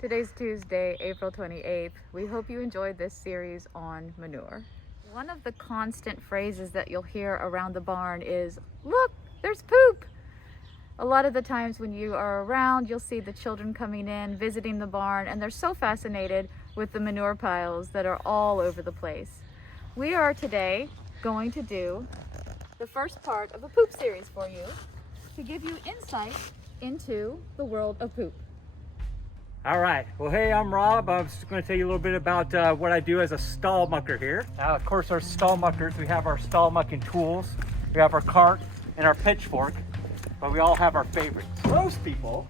Today's Tuesday, April 28th. We hope you enjoyed this series on manure. One of the constant phrases that you'll hear around the barn is, "Look, there's poop." A lot of the times when you are around, you'll see the children coming in, visiting the barn, and they're so fascinated with the manure piles that are all over the place. We are today going to do the first part of a poop series for you to give you insight into the world of poop. All right, well, hey, I'm Rob. I'm just going to tell you a little bit about what I do as a stall mucker here. Now, of course, our stall muckers, we have our stall mucking tools, we have our cart and our pitchfork, but we all have our favorites. Most people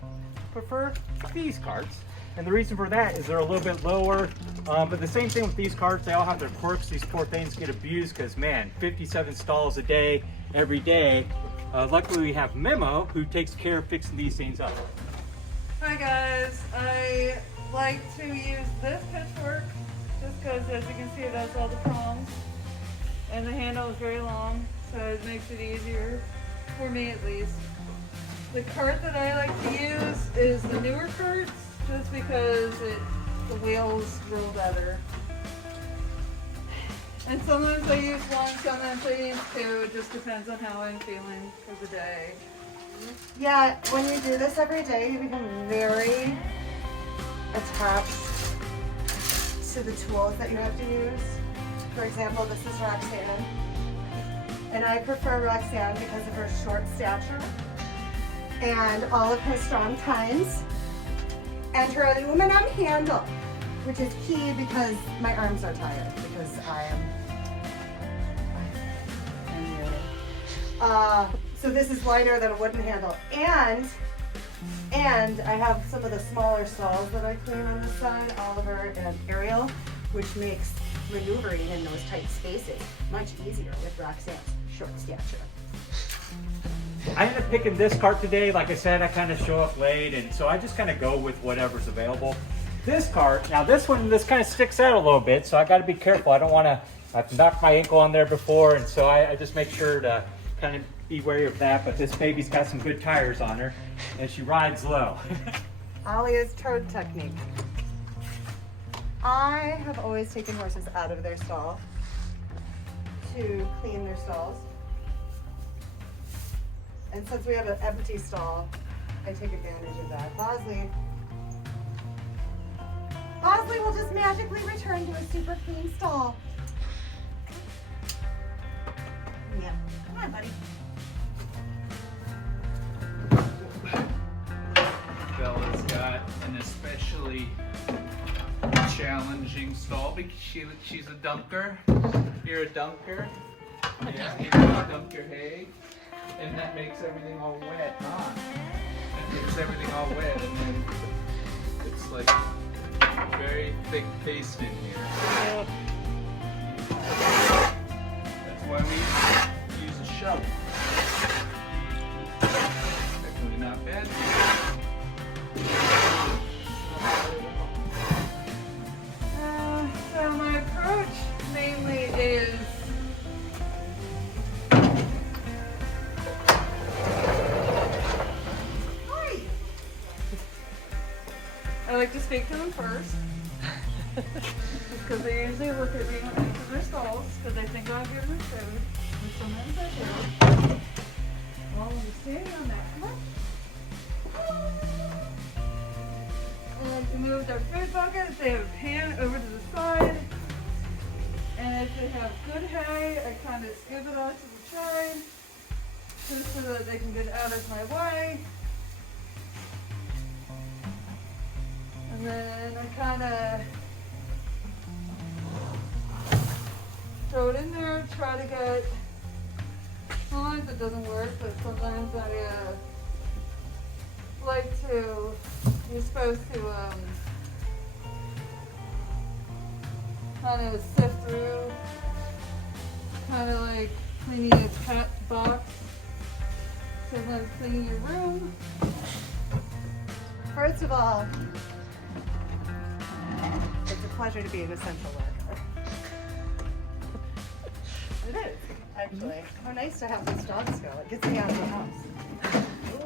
prefer these carts, and the reason for that is they're a little bit lower, but the same thing with these carts, they all have their quirks. These poor things get abused because, man, 57 stalls a day, every day. Luckily, we have Memo, who takes care of fixing these things up. Hi guys, I like to use this pitchfork just because, as you can see, it has all the prongs and the handle is very long, so it makes it easier for me at least. The cart that I like to use is the newer carts just because the wheels roll better. And sometimes I use one, sometimes I use two, it just depends on how I'm feeling for the day. Yeah, when you do this every day, you become very attached to the tools that you have to use. For example, this is Roxanne. And I prefer Roxanne because of her short stature and all of her strong tines and her aluminum handle, which is key because my arms are tired because so this is lighter than a wooden handle, and I have some of the smaller stalls that I clean on this side, Oliver and Ariel, which makes maneuvering in those tight spaces much easier with Roxanne's short stature. I ended up picking this cart today. Like I said, I kind of show up late, and so I just kind of go with whatever's available. This cart, now this kind of sticks out a little bit, so I got to be careful. I don't want to, I've knocked my ankle on there before, and so I just make sure to kind of be wary of that. But this baby's got some good tires on her, and she rides low. Olia's turd technique. I have always taken horses out of their stall to clean their stalls. And since we have an empty stall, I take advantage of that. Bosley will just magically return to a super clean stall. Yeah, come on, buddy. Bella's got an especially challenging stall because she's a dunker. You're a dunker. Yeah, you dunk your hay, and that makes everything all wet, huh? That makes everything all wet, and then it's like very thick paste in here. That's why we use a shovel. Definitely not bad. So my approach mainly is I like to speak to them first because they usually look at me when I enter their stalls because they think I'll give them food, and sometimes I do. While I'm standing on that cliff, I like to move their food buckets. They have a pan over to the side, and if they have good hay, I kind of skip it off to the side just so that they can get out of my way. And then I kind of throw it in there, try to get, sometimes it doesn't work, but sometimes I like to, you're supposed to kind of sift through, kind of like cleaning a cat box, sometimes cleaning your room. First of all, it's a pleasure to be an essential worker. It is, actually. How nice to have these dogs go. It gets me out of the house.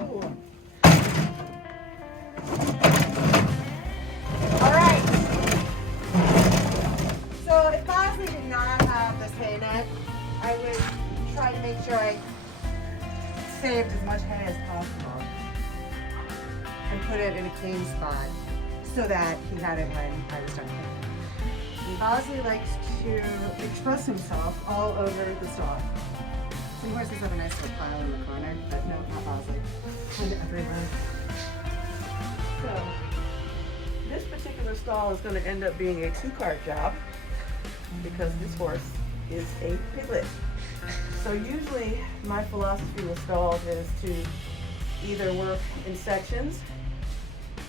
Ooh. saved as much hay as possible and put it in a clean spot so that he had it when I was done cleaning. And Bosley likes to express himself all over the stall. Some horses have a nice little pile in the corner, but no, not Bosley. And everywhere. So, this particular stall is going to end up being a 2-cart job because this horse is a piglet. So usually my philosophy with stalls is to either work in sections,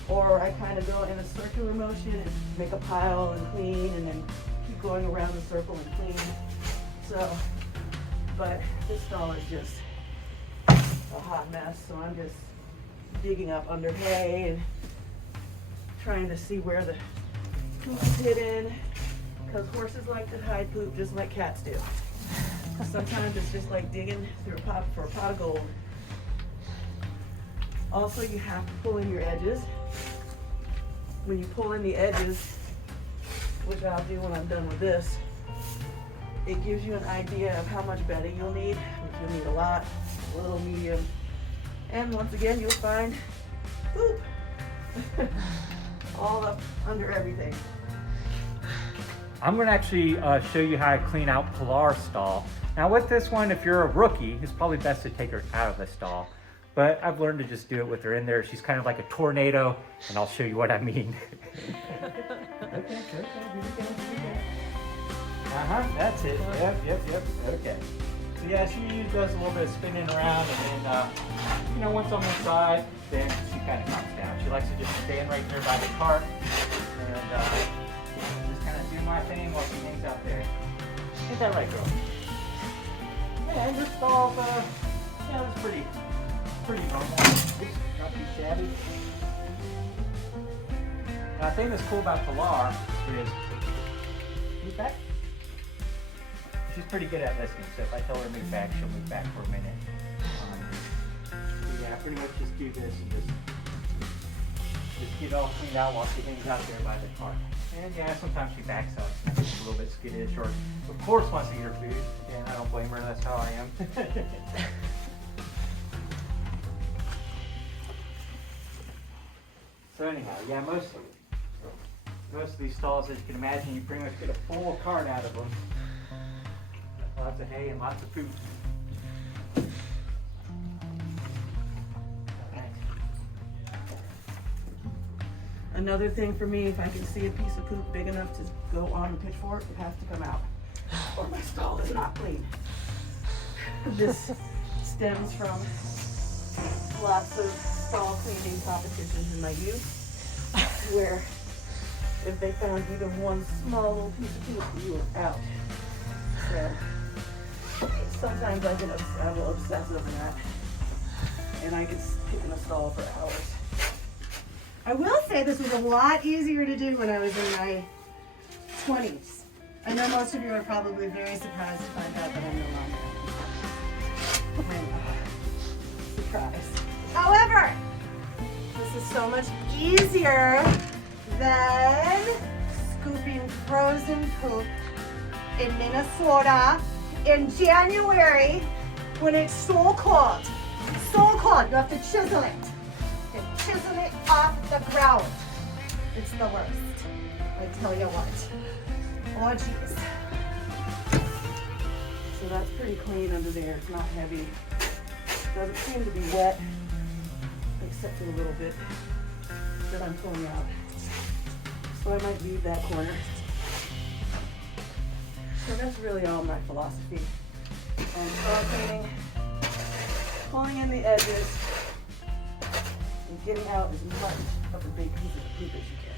or I kind of go in a circular motion and make a pile and clean, and then keep going around the circle and clean. So, but this stall is just a hot mess, so I'm just digging up under hay and trying to see where the poop is hidden, because horses like to hide poop just like cats do. Sometimes it's just like digging through for a pot of gold. Also, you have to pull in your edges. When you pull in the edges, which I'll do when I'm done with this, it gives you an idea of how much bedding you'll need. You'll need a lot, a little, medium, and once again, you'll find poop all up under everything. I'm going to actually show you how to clean out Pilar's stall. Now with this one, if you're a rookie, it's probably best to take her out of the stall. But I've learned to just do it with her in there. She's kind of like a tornado, and I'll show you what I mean. Okay, here we go. That's it. Yep. Okay. So yeah, she does a little bit of spinning around, and then, once on one side, then she kind of comes down. She likes to just stand right there by the cart, and just kind of do my thing while she hangs out there. Ain't that right, girl? Yeah, and this stall, it's pretty normal. It's not too shabby. Now, the thing that's cool about Pilar is, move back. She's pretty good at listening, so if I tell her to move back, she'll move back for a minute. So yeah, I pretty much just do this and just get it all cleaned out while she hangs out there by the cart. And yeah, sometimes she backs up, and gets a little bit skittish, or of course wants to eat her food, and I don't blame her, that's how I am. So anyhow, yeah, most of these stalls, as you can imagine, you pretty much get a full cart out of them. Lots of hay and lots of poop. Another thing for me, if I can see a piece of poop big enough to go on the pitchfork, it has to come out, or my stall is not clean. This stems from lots of stall cleaning competitions in my youth, where if they found even one small little piece of poop, you were out. So sometimes I get a little obsessed over that, and I could sit in a stall for hours. I will say this was a lot easier to do when I was in my 20s. I know most of you are probably very surprised to find out that I'm no longer. Surprise. However, this is so much easier than scooping frozen poop in Minnesota in January when it's so cold. So cold, you have to chisel it. And chisel it off the ground. It's the worst. I tell you what. Oh geez. So that's pretty clean under there. It's not heavy. Doesn't seem to be wet, except for a little bit that I'm pulling out. So I might leave that corner. So that's really all my philosophy on stall cleaning, pulling in the edges, and getting out as much of the big pieces of poop as you can.